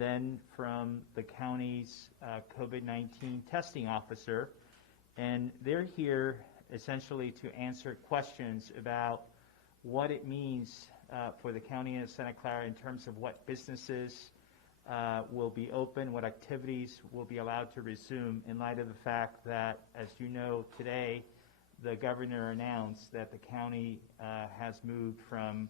then from the county's COVID-19 testing officer. And they're here essentially to answer questions about what it means for the county of Santa Clara in terms of what businesses will be open, what activities will be allowed to resume in light of the fact that, as you know, today the governor announced that the county has moved from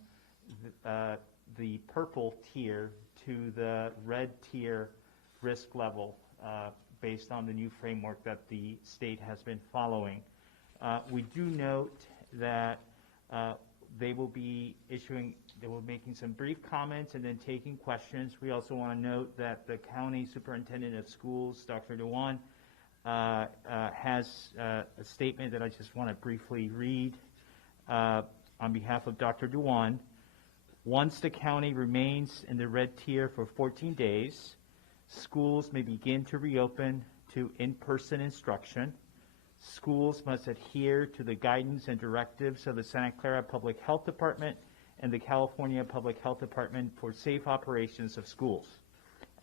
the purple tier to the red tier risk level based on the new framework that the state has been following. We do note that they will be making some brief comments and then taking questions. We also want to note that the county superintendent of schools, Dr. Dewan, has a statement that I just want to briefly read on behalf of Dr. Dewan. Once the county remains in the red tier for 14 days, schools may begin to reopen to in-person instruction. Schools must adhere to the guidance and directives of the Santa Clara Public Health Department and the California Public Health Department for safe operations of schools.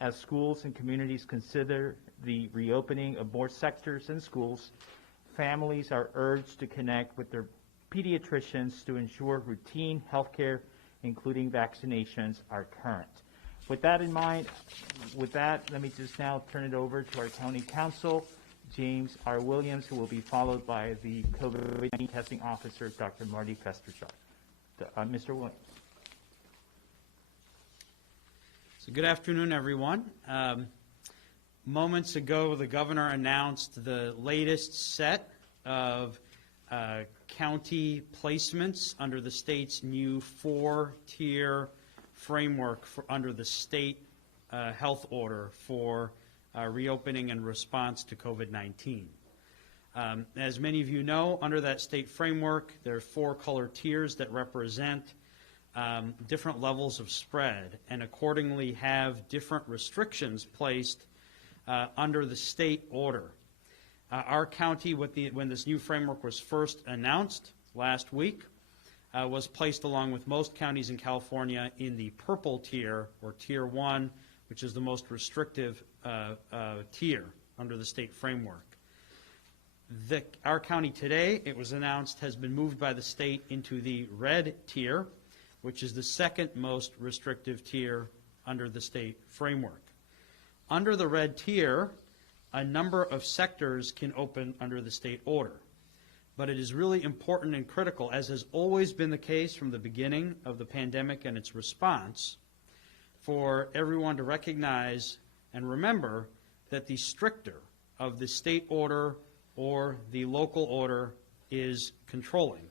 As schools and communities consider the reopening of more sectors and schools, families are urged to connect with their pediatricians to ensure routine health care, including vaccinations, are current. With that in mind, let me just now turn it over to our county counsel, James R. Williams, who will be followed by the COVID-19 testing officer, Dr. Marty Festerchuk. Mr. Williams. So good afternoon, everyone. Moments ago, the governor announced the latest set of county placements under the state's new 4-tier framework under the state health order for reopening and response to COVID-19. As many of you know, under that state framework, there are 4 color tiers that represent different levels of spread and accordingly have different restrictions placed under the state order. Our county, when this new framework was first announced last week, was placed along with most counties in California in the purple tier, or tier 1, which is the most restrictive tier under the state framework. Our county today, it was announced, has been moved by the state into the red tier, which is the second most restrictive tier under the state framework. Under the red tier, a number of sectors can open under the state order. But it is really important and critical, as has always been the case from the beginning of the pandemic and its response, for everyone to recognize and remember that the stricter of the state order or the local order is controlling.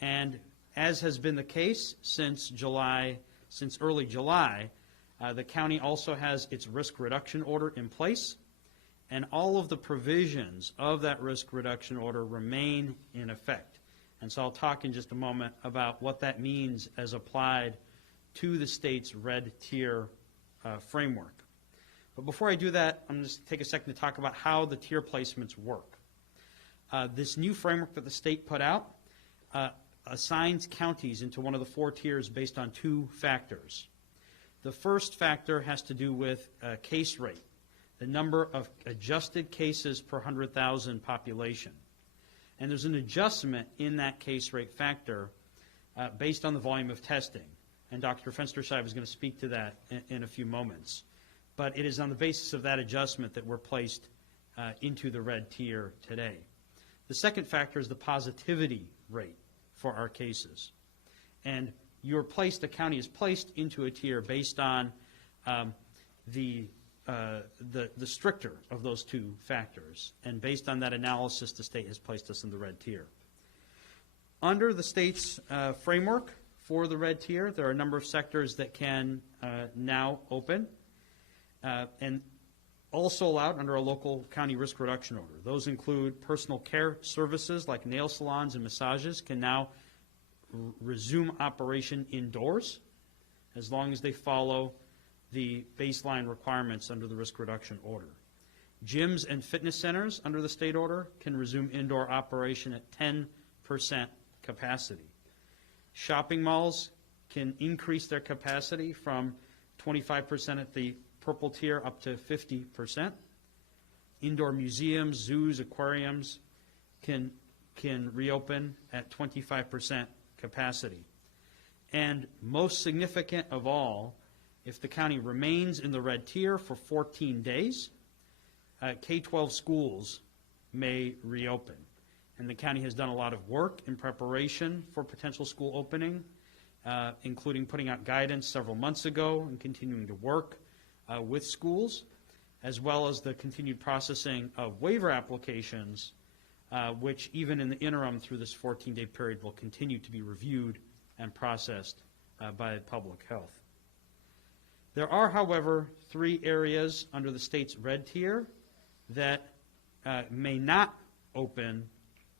And as has been the case since early July, the county also has its risk reduction order in place, and all of the provisions of that risk reduction order remain in effect. And so I'll talk in just a moment about what that means as applied to the state's red tier framework. But before I do that, I'm just take a second to talk about how the tier placements work. This new framework that the state put out assigns counties into one of the 4 tiers based on 2 factors. The first factor has to do with case rate, the number of adjusted cases per 100,000 population. And there's an adjustment in that case rate factor based on the volume of testing. And Dr. Fenstersheim is going to speak to that in a few moments. But it is on the basis of that adjustment that we're placed into the red tier today. The second factor is the positivity rate for our cases. And the county is placed into a tier based on the stricter of those 2 factors. And based on that analysis, the state has placed us in the red tier. Under the state's framework for the red tier, there are a number of sectors that can now open and also allowed under a local county risk reduction order. Those include personal care services like nail salons and massages can now resume operation indoors as long as they follow the baseline requirements under the risk reduction order. Gyms and fitness centers under the state order can resume indoor operation at 10% capacity. Shopping malls can increase their capacity from 25% at the purple tier up to 50%. Indoor museums, zoos, aquariums can reopen at 25% capacity. And most significant of all, if the county remains in the red tier for 14 days, K-12 schools may reopen. And the county has done a lot of work in preparation for potential school opening, including putting out guidance several months ago and continuing to work with schools, as well as the continued processing of waiver applications, which even in the interim through this 14-day period will continue to be reviewed and processed by public health. There are, however, 3 areas under the state's red tier that may not open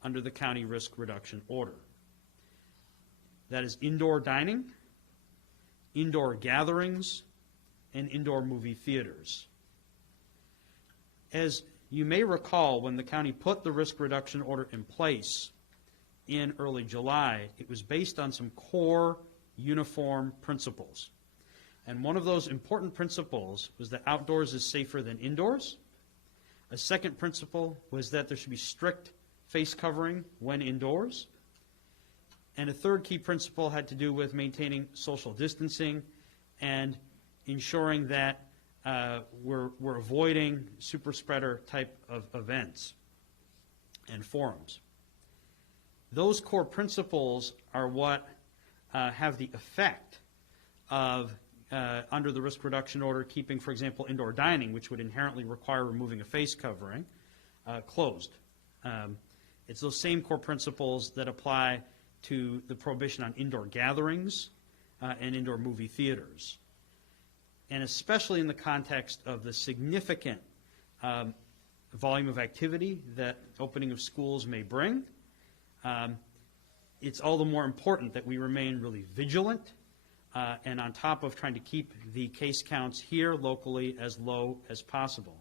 under the county risk reduction order. That is indoor dining, indoor gatherings, and indoor movie theaters. As you may recall, when the county put the risk reduction order in place in early July, it was based on some core uniform principles. And one of those important principles was that outdoors is safer than indoors. A second principle was that there should be strict face covering when indoors. And a third key principle had to do with maintaining social distancing and ensuring that we're avoiding super spreader type of events and forums. Those core principles are what have the effect of, under the risk reduction order, keeping, for example, indoor dining, which would inherently require removing a face covering, closed. It's those same core principles that apply to the prohibition on indoor gatherings and indoor movie theaters. And especially in the context of the significant volume of activity that opening of schools may bring, it's all the more important that we remain really vigilant and on top of trying to keep the case counts here locally as low as possible.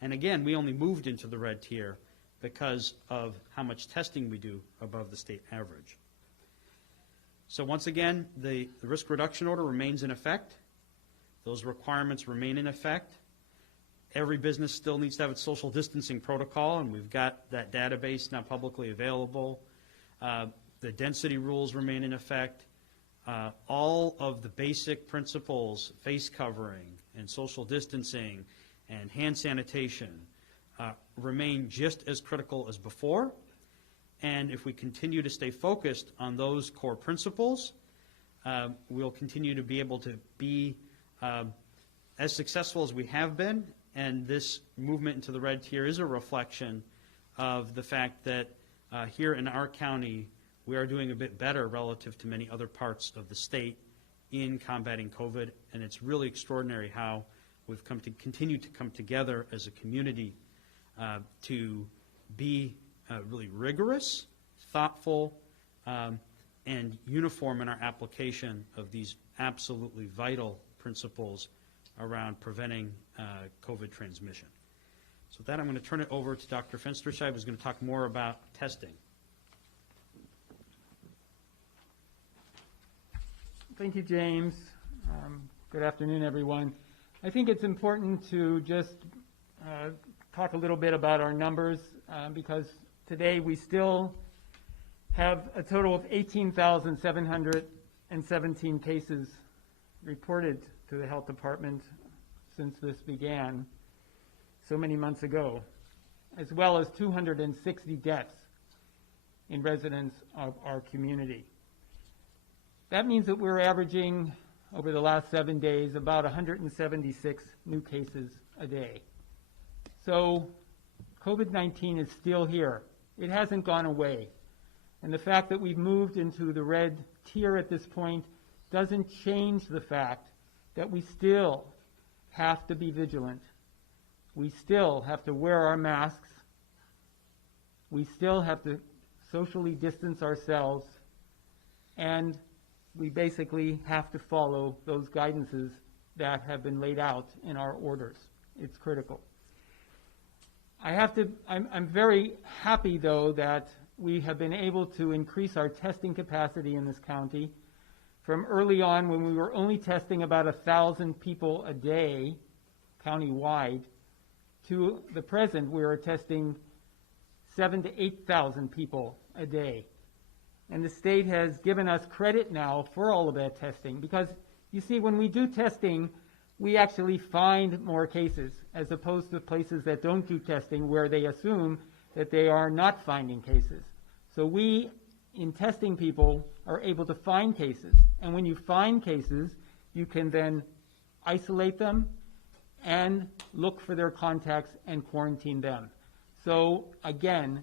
And again, we only moved into the red tier because of how much testing we do above the state average. So once again, the risk reduction order remains in effect. Those requirements remain in effect. Every business still needs to have its social distancing protocol, and we've got that database now publicly available. The density rules remain in effect. All of the basic principles, face covering and social distancing and hand sanitation, remain just as critical as before. And if we continue to stay focused on those core principles, we'll continue to be able to be as successful as we have been. And this movement into the red tier is a reflection of the fact that here in our county, we are doing a bit better relative to many other parts of the state in combating COVID. And it's really extraordinary how we've continue to come together as a community to be really rigorous, thoughtful, and uniform in our application of these absolutely vital principles around preventing COVID transmission. So with that, I'm going to turn it over to Dr. Fenstersheim, who's going to talk more about testing. Thank you, James. Good afternoon, everyone. I think it's important to just talk a little bit about our numbers because today we still have a total of 18,717 cases reported to the health department since this began so many months ago, as well as 260 deaths in residents of our community. That means that we're averaging over the last 7 days about 176 new cases a day. So COVID-19 is still here. It hasn't gone away. And the fact that we've moved into the red tier at this point doesn't change the fact that we still have to be vigilant. We still have to wear our masks. We still have to socially distance ourselves. And we basically have to follow those guidances that have been laid out in our orders. It's critical. I'm very happy, though, that we have been able to increase our testing capacity in this county. From early on, when we were only testing about 1,000 people a day county-wide. To the present, we are testing 7,000 to 8,000 people a day. And the state has given us credit now for all of that testing, because you see, when we do testing, we actually find more cases, as opposed to places that don't do testing where they assume that they are not finding cases. So we, in testing people, are able to find cases. And when you find cases, you can then isolate them and look for their contacts and quarantine them. So again,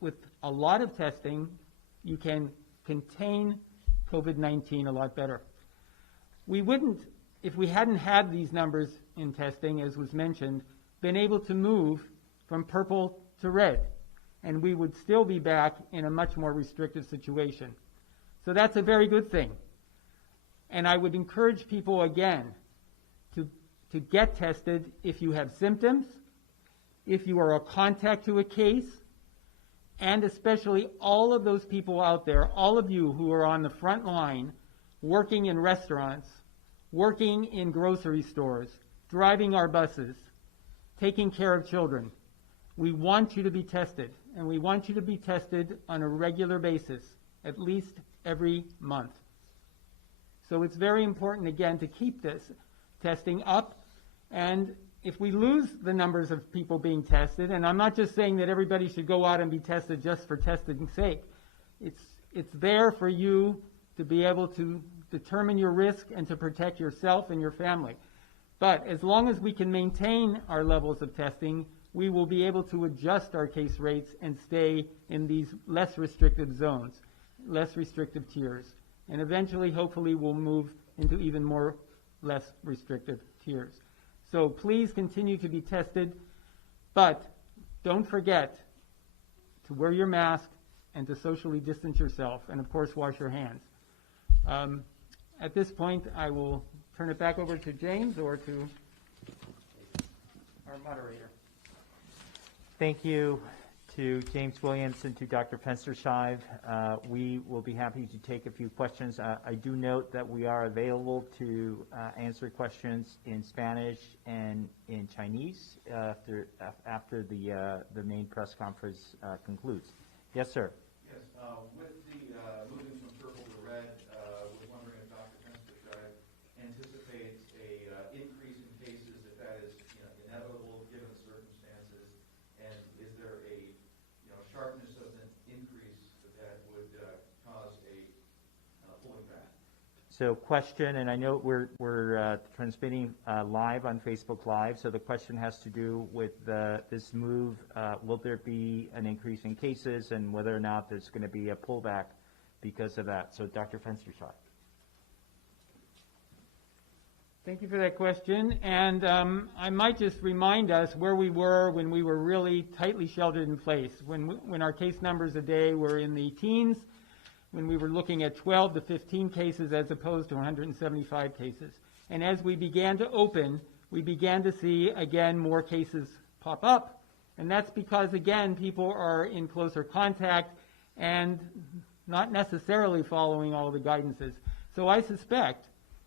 with a lot of testing, you can contain COVID-19 a lot better. We wouldn't, if we hadn't had these numbers in testing, as was mentioned, been able to move from purple to red, and we would still be back in a much more restrictive situation. So that's a very good thing. And I would encourage people again to get tested if you have symptoms, if you are a contact to a case, and especially all of those people out there, all of you who are on the front line, working in restaurants, working in grocery stores, driving our buses, taking care of children. We want you to be tested, and we want you to be tested on a regular basis, at least every month. So it's very important, again, to keep this testing up. And if we lose the numbers of people being tested, and I'm not just saying that everybody should go out and be tested just for testing's sake. It's there for you to be able to determine your risk and to protect yourself and your family. But as long as we can maintain our levels of testing, we will be able to adjust our case rates and stay in these less restrictive zones, less restrictive tiers. And eventually, hopefully, we'll move into even more less restrictive tiers. So please continue to be tested, but don't forget to wear your mask and to socially distance yourself, and of course, wash your hands. At this point, I will turn it back over to James or to our moderator. Thank you to James Williams and to Dr. Fenstershive. We will be happy to take a few questions. I do note that we are available to answer questions in Spanish and in Chinese after the main press conference concludes. Yes, sir. Yes, with the moving from purple to red, was wondering if Dr. Fenstershive anticipates a increase in cases, if that is inevitable given the circumstances, and is there a sharpness of an increase that would cause a pulling back? So question, and I know we're transmitting live on Facebook Live, so the question has to do with this move. Will there be an increase in cases, and whether or not there's going to be a pullback because of that? So Dr. Fenstershive. Thank you for that question. And I might just remind us where we were when we were really tightly sheltered in place, when our case numbers a day were in the teens, when we were looking at 12 to 15 cases as opposed to 175 cases. And as we began to open, we began to see, again, more cases pop up. And that's because, again, people are in closer contact and not necessarily following all the guidances. So I suspect,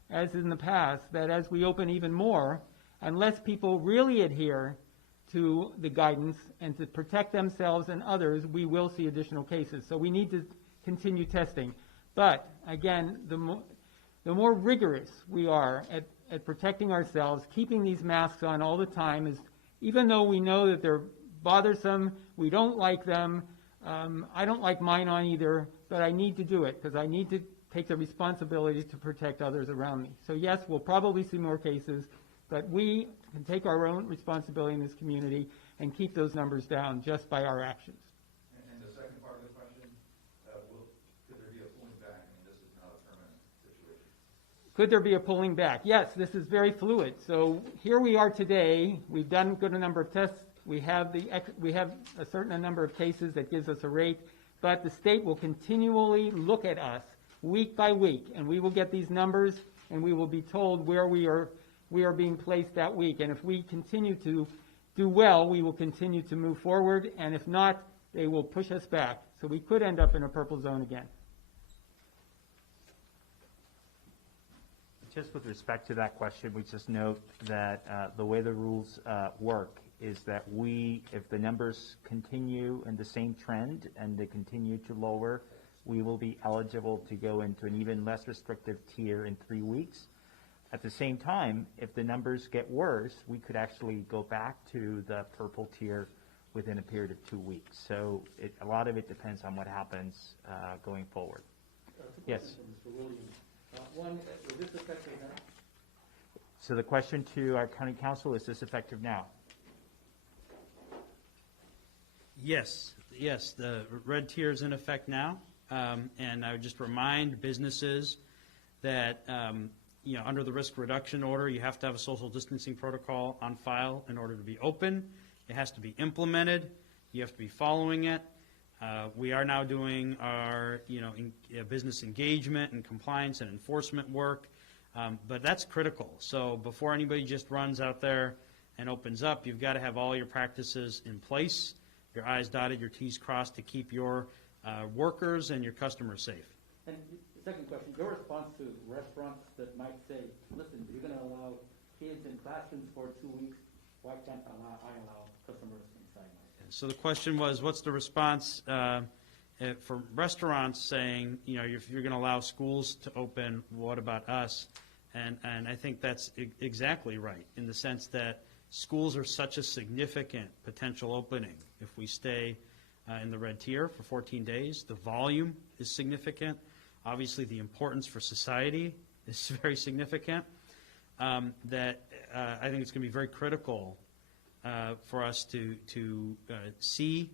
as in the past, that as we open even more, unless people really adhere to the guidance and to protect themselves and others, we will see additional cases. So we need to continue testing. But again, the more rigorous we are at protecting ourselves, keeping these masks on all the time, is even though we know that they're bothersome, we don't like them. I don't like mine on either, but I need to do it because I need to take the responsibility to protect others around me. So yes, we'll probably see more cases, but we can take our own responsibility in this community and keep those numbers down just by our actions. And the second part of the question, could there be a pulling back? I mean, this is not a permanent situation. Could there be a pulling back? Yes, this is very fluid. So here we are today. We've done a good number of tests. We have a certain number of cases that gives us a rate, but the state will continually look at us week by week, and we will get these numbers, and we will be told where we are being placed that week. And if we continue to do well, we will continue to move forward, and if not, they will push us back. So we could end up in a purple zone again. Just with respect to that question, we just note that the way the rules work is that if the numbers continue in the same trend and they continue to lower, we will be eligible to go into an even less restrictive tier in 3 weeks. At the same time, if the numbers get worse, we could actually go back to the purple tier within a period of 2 weeks. So a lot of it depends on what happens going forward. Yes. Mr. Williams. One, is this effective now? So the question to our county council, is this effective now? Yes, the red tier is in effect now. And I would just remind businesses that, under the risk reduction order, you have to have a social distancing protocol on file in order to be open. It has to be implemented. You have to be following it. We are now doing our, business engagement and compliance and enforcement work, but that's critical. So before anybody just runs out there and opens up, you've got to have all your practices in place, your I's dotted, your T's crossed to keep your workers and your customers safe. And the second question, your response to restaurants that might say, listen, you're going to allow kids in classrooms for 2 weeks, why can't I allow customers inside my store? So the question was, what's the response for restaurants saying, if you're going to allow schools to open, what about us? And I think that's exactly right, in the sense that schools are such a significant potential opening. If we stay in the red tier for 14 days, the volume is significant. Obviously, the importance for society is very significant. That I think it's going to be very critical for us to see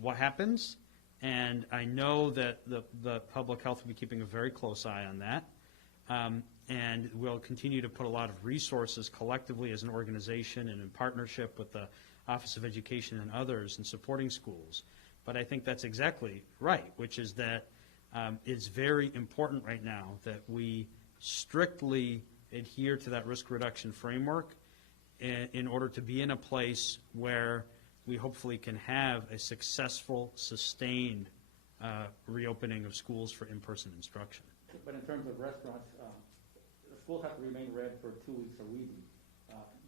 what happens. And I know that the public health will be keeping a very close eye on that. And we'll continue to put a lot of resources collectively as an organization and in partnership with the Office of Education and others in supporting schools. But I think that's exactly right, which is that it's very important right now that we strictly adhere to that risk reduction framework in order to be in a place where we hopefully can have a successful, sustained reopening of schools for in-person instruction. But in terms of restaurants, the schools have to remain red for 2 weeks or we do.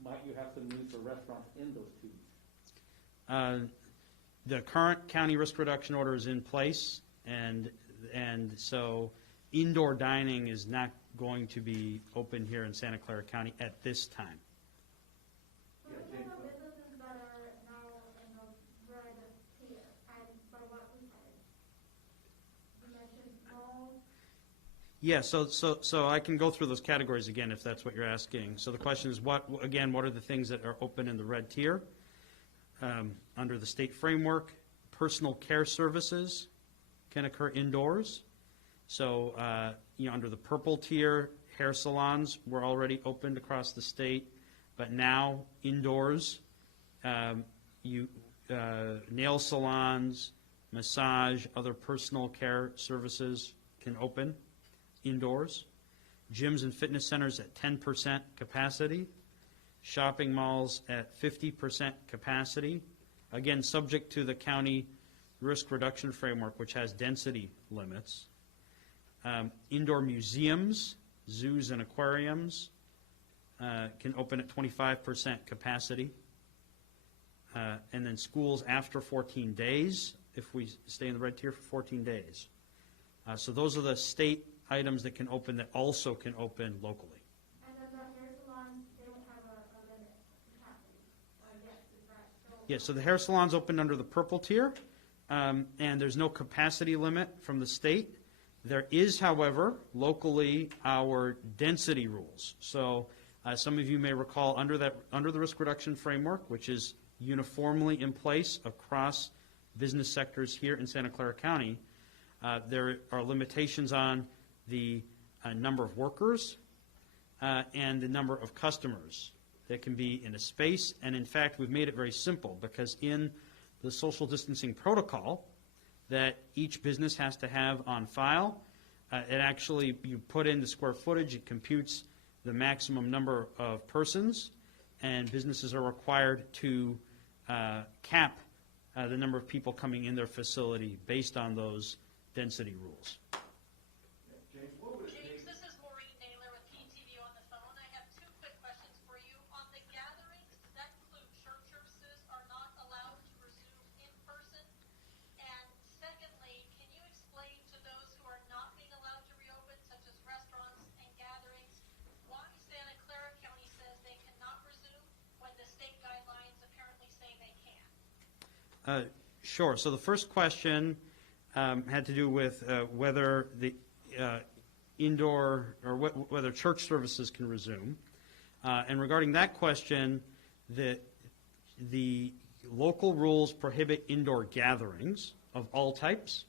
Might you have some news for restaurants in those 2 weeks? The current county risk reduction order is in place, and so indoor dining is not going to be open here in Santa Clara County at this time. What about businesses that are now in the red tier, and by what we heard? You mentioned malls. Yeah, so I can go through those categories again if that's what you're asking. So the question is, what are the things that are open in the red tier? Under the state framework, personal care services can occur indoors. So, under the purple tier, hair salons were already opened across the state, but now indoors, nail salons, massage, other personal care services can open indoors. Gyms and fitness centers at 10% capacity. Shopping malls at 50% capacity. Again, subject to the county risk reduction framework, which has density limits. Indoor museums, zoos and aquariums can open at 25% capacity. And then schools after 14 days, if we stay in the red tier for 14 days. So those are the state items that can open that also can open locally. And then the hair salons, they don't have a limit capacity. Yes, is that still? Yeah, so the hair salons open under the purple tier, and there's no capacity limit from the state. There is, however, locally our density rules. So some of you may recall under the risk reduction framework, which is uniformly in place across business sectors here in Santa Clara County, there are limitations on the number of workers and the number of customers that can be in a space. And in fact, we've made it very simple because in the social distancing protocol that each business has to have on file, it actually, you put in the square footage, it computes the maximum number of persons, and businesses are required to cap the number of people coming in their facility based on those density rules. James, what would it James, take? this is Maureen Naylor with Sure. So the first question had to do with whether the indoor or whether church services can resume. And regarding that question, the local rules prohibit indoor gatherings of all types.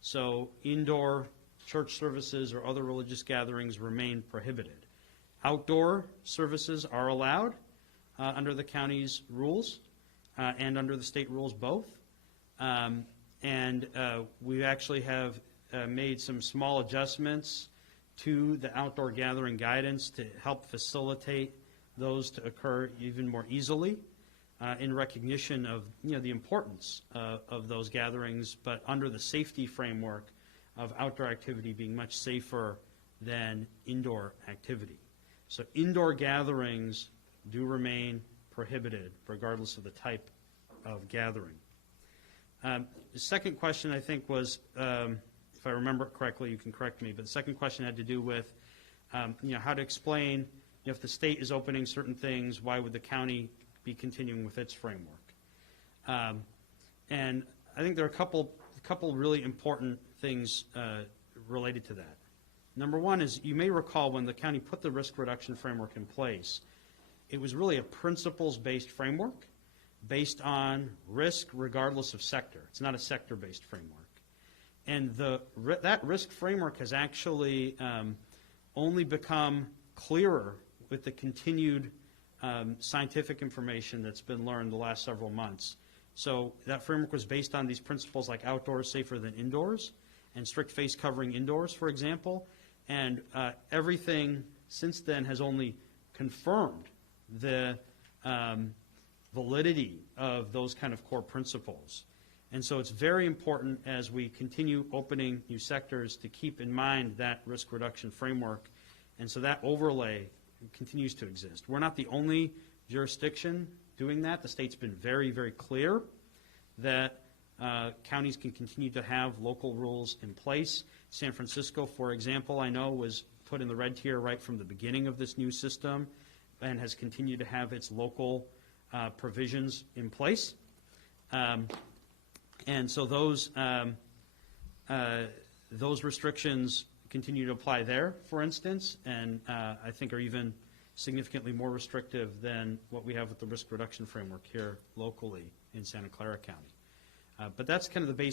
So indoor church services or other religious gatherings remain prohibited. Outdoor services are allowed under the county's rules and under the state rules both. We actually have made some small adjustments to the outdoor gathering guidance to help facilitate those to occur even more easily in recognition of the importance of those gatherings, but under the safety framework of outdoor activity being much safer than indoor activity. So indoor gatherings do remain prohibited regardless of the type of gathering. The second question, I think, was, if I remember it correctly, you can correct me, but the second question had to do with how to explain if the state is opening certain things, why would the county be continuing with its framework? And I think there are a couple really important things related to that. Number one is, you may recall when the county put the risk reduction framework in place, it was really a principles-based framework based on risk regardless of sector. It's not a sector-based framework. And that risk framework has actually only become clearer with the continued scientific information that's been learned the last several months. So that framework was based on these principles like outdoors safer than indoors and strict face covering indoors, for example. And everything since then has only confirmed the validity of those kind of core principles. And so it's very important as we continue opening new sectors to keep in mind that risk reduction framework. And so that overlay continues to exist. We're not the only jurisdiction doing that. The state's been very, very clear that counties can continue to have local rules in place. San Francisco, for example, I know was put in the red tier right from the beginning of this new system and has continued to have its local provisions in place. And so those restrictions continue to apply there, for instance, and I think are even significantly more restrictive than what we have with the risk reduction framework here locally in Santa Clara County. But that's kind of the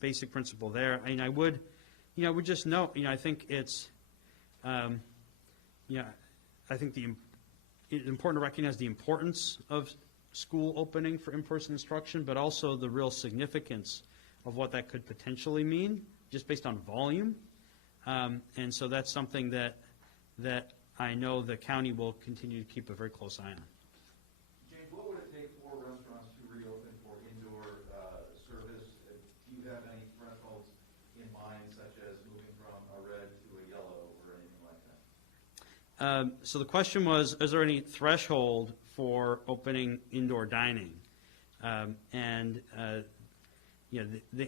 basic principle there. I mean, I would just note, I think it's, I think it's important to recognize the importance of school opening for in-person instruction, but also the real significance of what that could potentially mean, just based on volume. And so that's something that I know the county will continue to keep a very close eye on. James, what would it take for restaurants to reopen for indoor service? Do you have any thresholds in mind, such as moving from a red to a yellow or anything like that? So the question was, is there any threshold for opening indoor dining? The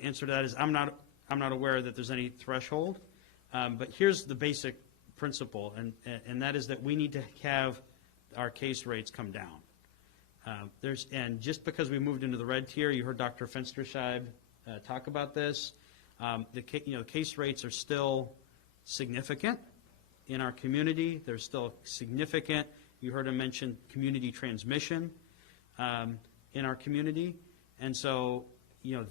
answer to that is I'm not aware that there's any threshold. But here's the basic principle, and that is that we need to have our case rates come down. And just because we moved into the red tier, you heard Dr. Fensterscheib talk about this. The case rates are still significant in our community. There's still significant. You heard him mention community transmission in our community, and so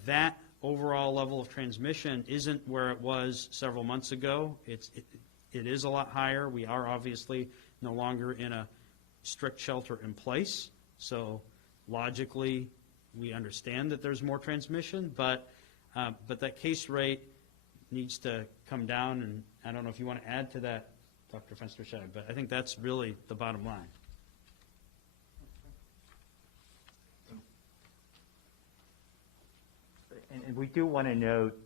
that overall level of transmission isn't where it was several months ago. It is a lot higher. We are obviously no longer in a strict shelter in place, so logically we understand that there's more transmission, but that case rate needs to come down, and I don't know if you want to add to that, Dr. Fensterscheib, but I think that's really the bottom line. And we do want to note,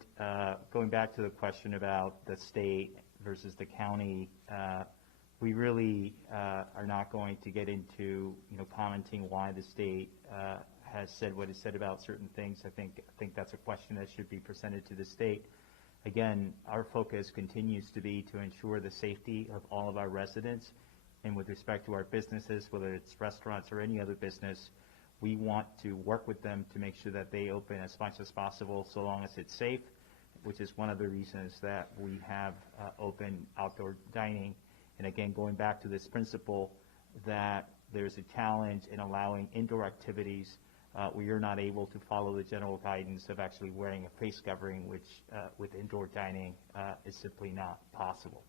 going back to the question about the state versus the county, we really are not going to get into commenting why the state has said what it said about certain things. I think that's a question that should be presented to the state. Again, our focus continues to be to ensure the safety of all of our residents, and with respect to our businesses, whether it's restaurants or any other business, we want to work with them to make sure that they open as much as possible so long as it's safe, which is one of the reasons that we have open outdoor dining. And again, going back to this principle that there's a challenge in allowing indoor activities where you're not able to follow the general guidance of actually wearing a face covering, which with indoor dining is simply not possible.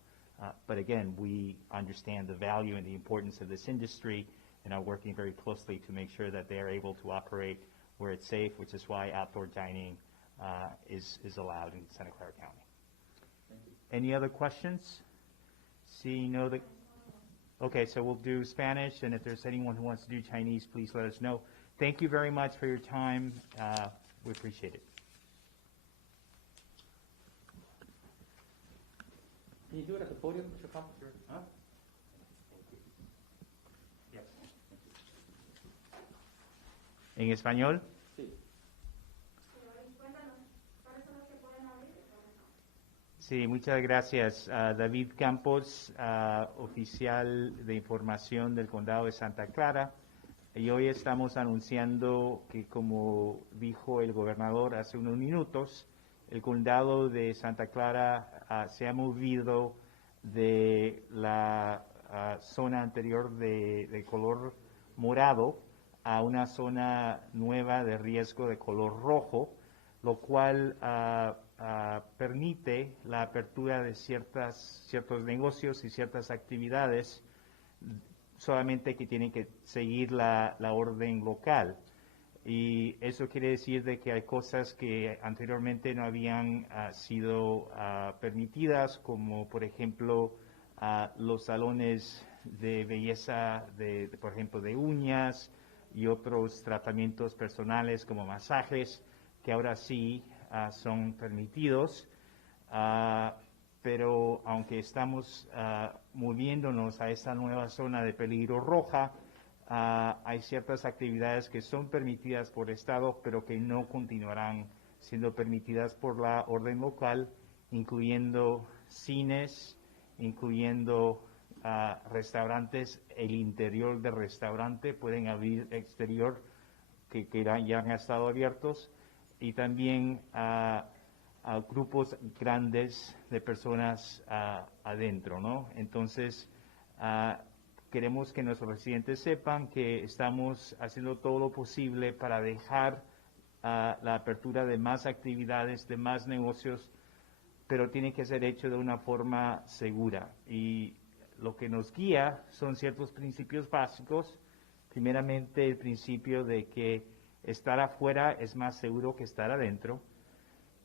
But again, we understand the value and the importance of this industry and are working very closely to make sure that they are able to operate where it's safe, which is why outdoor dining is allowed in Santa Clara County. Any other questions? See, no, okay, so we'll do Spanish, and if there's anyone who wants to do Chinese, please let us know. Thank you very much for your time. We appreciate it. Can you do it at the podium, Mr. Campos? Huh? Yes. ¿En español? Sí. Cuéntanos, ¿cuáles son los que pueden abrir y cuáles no? Sí, muchas gracias. David Campos, oficial de información del Condado de Santa Clara. Y hoy estamos anunciando que, como dijo el gobernador hace unos minutos, el Condado de Santa Clara se ha movido de la zona anterior de color morado a una zona nueva de riesgo de color rojo, lo cual permite la apertura de ciertos negocios y ciertas actividades, solamente que tienen que seguir la orden local. Y eso quiere decir de que hay cosas que anteriormente no habían sido permitidas, como por ejemplo los salones de belleza, por ejemplo, de uñas y otros tratamientos personales como masajes, que ahora sí son permitidos. Pero aunque estamos moviéndonos a esta nueva zona de peligro roja, hay ciertas actividades que son permitidas por Estado, pero que no continuarán siendo permitidas por la orden local, incluyendo cines, incluyendo restaurantes. El interior del restaurante pueden abrir exterior, que ya han estado abiertos, y también a grupos grandes de personas adentro, ¿no? Entonces, queremos que nuestros residentes sepan que estamos haciendo todo lo posible para dejar la apertura de más actividades, de más negocios, pero tiene que ser hecho de una forma segura. Y lo que nos guía son ciertos principios básicos. Primeramente, el principio de que estar afuera es más seguro que estar adentro.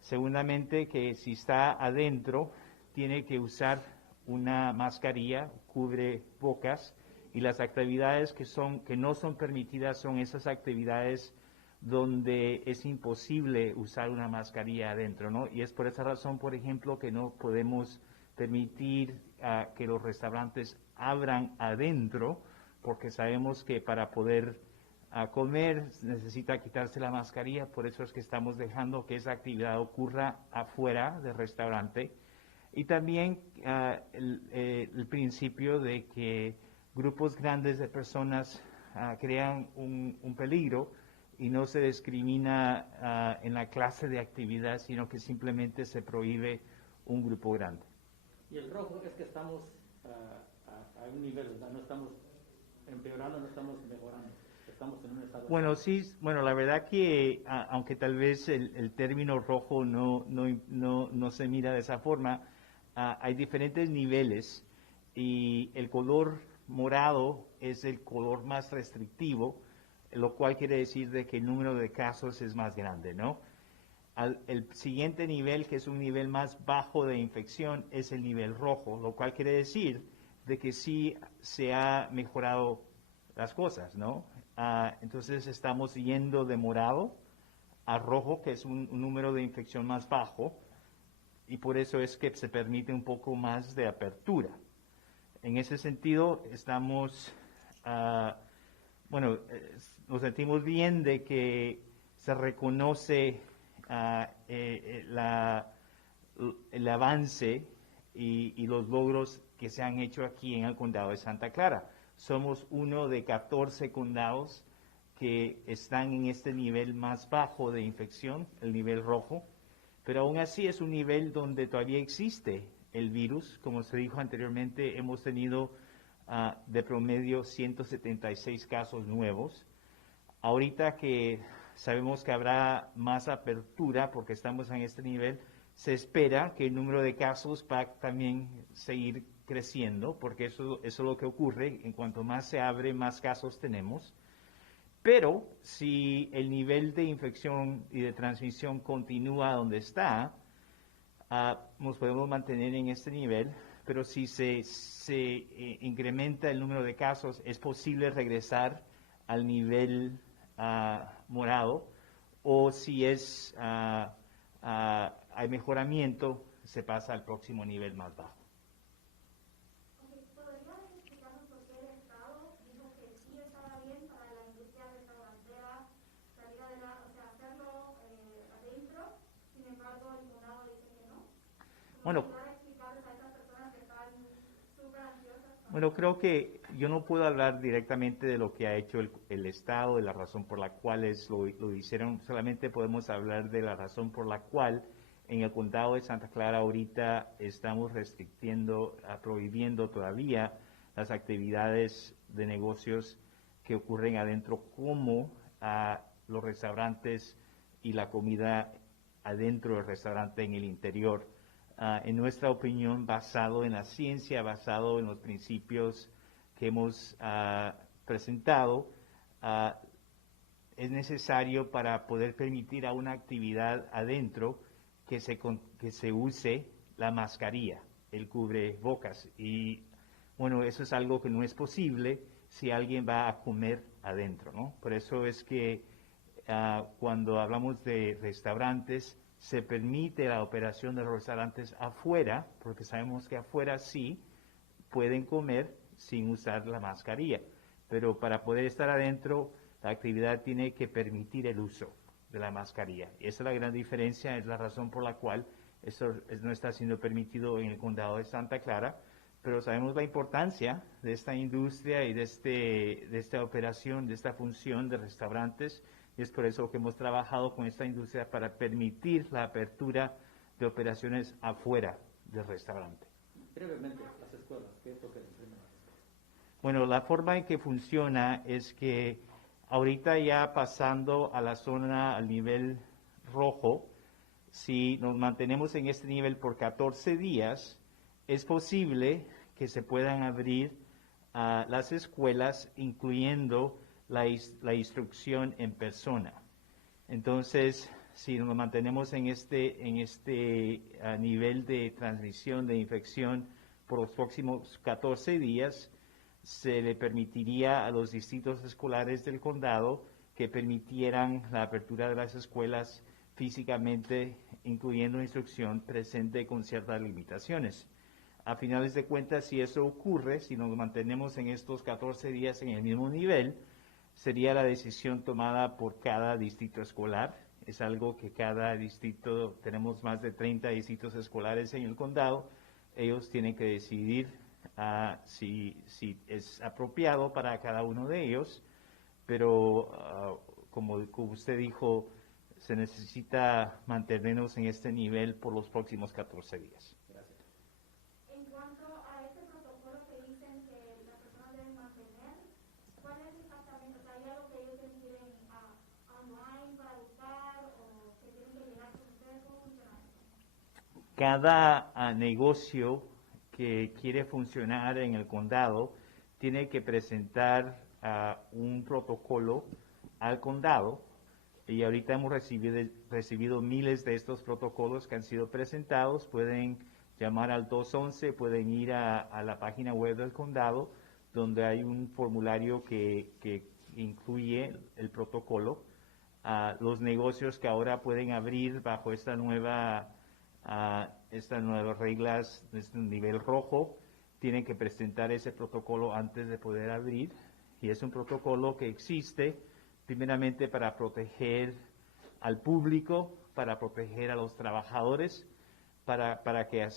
Segundamente, que si está adentro, tiene que usar una mascarilla, cubre bocas, y las actividades que no son permitidas son esas actividades donde es imposible usar una mascarilla adentro, ¿no? Y es por esa razón, por ejemplo, que no podemos permitir que los restaurantes abran adentro, porque sabemos que para poder comer necesita quitarse la mascarilla. Por eso es que estamos dejando que esa actividad ocurra afuera del restaurante. Y también el principio de que grupos grandes de personas crean un peligro y no se discrimina en la clase de actividad, sino que simplemente se prohíbe un grupo grande. Y el rojo es que estamos a un nivel, ¿verdad? No estamos empeorando, no estamos mejorando. Estamos en un estado. Bueno, sí, bueno, la verdad que aunque tal vez el término rojo no se mira de esa forma, hay diferentes niveles y el color morado es el color más restrictivo, lo cual quiere decir de que el número de casos es más grande, ¿no? El siguiente nivel, que es un nivel más bajo de infección, es el nivel rojo, lo cual quiere decir de que sí se ha mejorado las cosas, ¿no? Entonces estamos yendo de morado a rojo, que es un número de infección más bajo, y por eso es que se permite un poco más de apertura. En ese sentido, estamos, nos sentimos bien de que se reconoce el avance y los logros que se han hecho aquí en el condado de Santa Clara. Somos uno de 14 condados que están en este nivel más bajo de infección, el nivel rojo, pero aún así es un nivel donde todavía existe el virus. Como se dijo anteriormente, hemos tenido de promedio 176 casos nuevos. Ahorita que sabemos que habrá más apertura porque estamos en este nivel, se espera que el número de casos va a también seguir creciendo, porque eso es lo que ocurre. En cuanto más se abre, más casos tenemos. Pero si el nivel de infección y de transmisión continúa donde está, nos podemos mantener en este nivel, pero si se incrementa el número de casos, es posible regresar al nivel morado, o si hay mejoramiento, se pasa al próximo nivel más bajo. Ok, ¿podrías explicarnos por qué el Estado dijo que sí estaba bien para la industria restaurantera salir adelante, o sea, hacerlo adentro, sin embargo el condado dice que no? Bueno, ¿Podrías explicarles a esas personas que están súper ansiosas? Bueno, creo que yo no puedo hablar directamente de lo que ha hecho el Estado, de la razón por la cual lo hicieron. Solamente podemos hablar de la razón por la cual en el condado de Santa Clara ahorita estamos prohibiendo todavía las actividades de negocios que ocurren adentro, como los restaurantes y la comida adentro del restaurante en el interior. En nuestra opinión, basado en la ciencia, basado en los principios que hemos presentado, es necesario para poder permitir a una actividad adentro que se use la mascarilla, el cubrebocas. Y bueno, eso es algo que no es posible si alguien va a comer adentro, ¿no? Por eso es que cuando hablamos de restaurantes, se permite la operación de los restaurantes afuera, porque sabemos que afuera sí pueden comer sin usar la mascarilla, pero para poder estar adentro, la actividad tiene que permitir el uso de la mascarilla. Y esa es la gran diferencia, es la razón por la cual eso no está siendo permitido en el condado de Santa Clara, pero sabemos la importancia de esta industria y de esta operación, de esta función de restaurantes, y es por eso que hemos trabajado con esta industria para permitir la apertura de operaciones afuera del restaurante. Brevemente, las escuelas, ¿qué es lo que primero? Bueno, la forma en que funciona es que ahorita ya pasando a la zona, al nivel rojo, si nos mantenemos en este nivel por 14 días, es posible que se puedan abrir las escuelas, incluyendo la instrucción en persona. Entonces, si nos mantenemos en este nivel de transmisión de infección por los próximos 14 días, se le permitiría a los distritos escolares del condado que permitieran la apertura de las escuelas físicamente, incluyendo instrucción presente con ciertas limitaciones. A finales de cuentas, si eso ocurre, si nos mantenemos en estos 14 días en el mismo nivel, sería la decisión tomada por cada distrito escolar. Es algo que cada distrito, tenemos más de 30 distritos escolares en el condado, ellos tienen que decidir si es apropiado para cada uno de ellos, pero como usted dijo, se necesita mantenernos en este nivel por los próximos 14 días. Gracias. En cuanto a este protocolo que dicen que las personas deben mantener, ¿cuál es exactamente? O sea, ¿hay algo que ellos tienen que ir online para buscar o que tienen que llegar con ustedes? ¿Cómo funciona eso? Cada negocio que quiere funcionar en el condado tiene que presentar un protocolo al condado, y ahorita hemos recibido miles de estos protocolos que han sido presentados. Pueden llamar al 211, pueden ir a la página web del condado, donde hay un formulario que incluye el protocolo. Los negocios que ahora pueden abrir bajo estas nuevas reglas de este nivel rojo tienen que presentar ese protocolo antes de poder abrir, y es un protocolo que existe primeramente para proteger al público, para proteger a los trabajadores, para que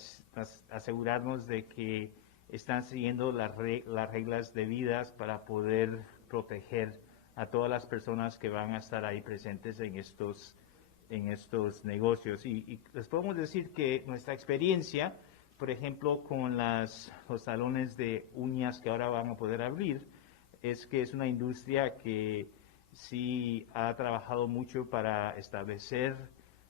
asegurarnos de que están siguiendo las reglas debidas para poder proteger a todas las personas que van a estar ahí presentes en estos negocios. Y les podemos decir que nuestra experiencia, por ejemplo, con los salones de uñas que ahora van a poder abrir, es que es una industria que sí ha trabajado mucho para establecer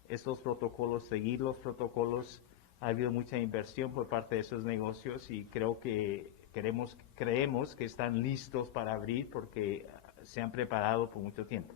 estos protocolos, seguir los protocolos. Ha habido mucha inversión por parte de esos negocios y creo que creemos que están listos para abrir porque se han preparado por mucho tiempo.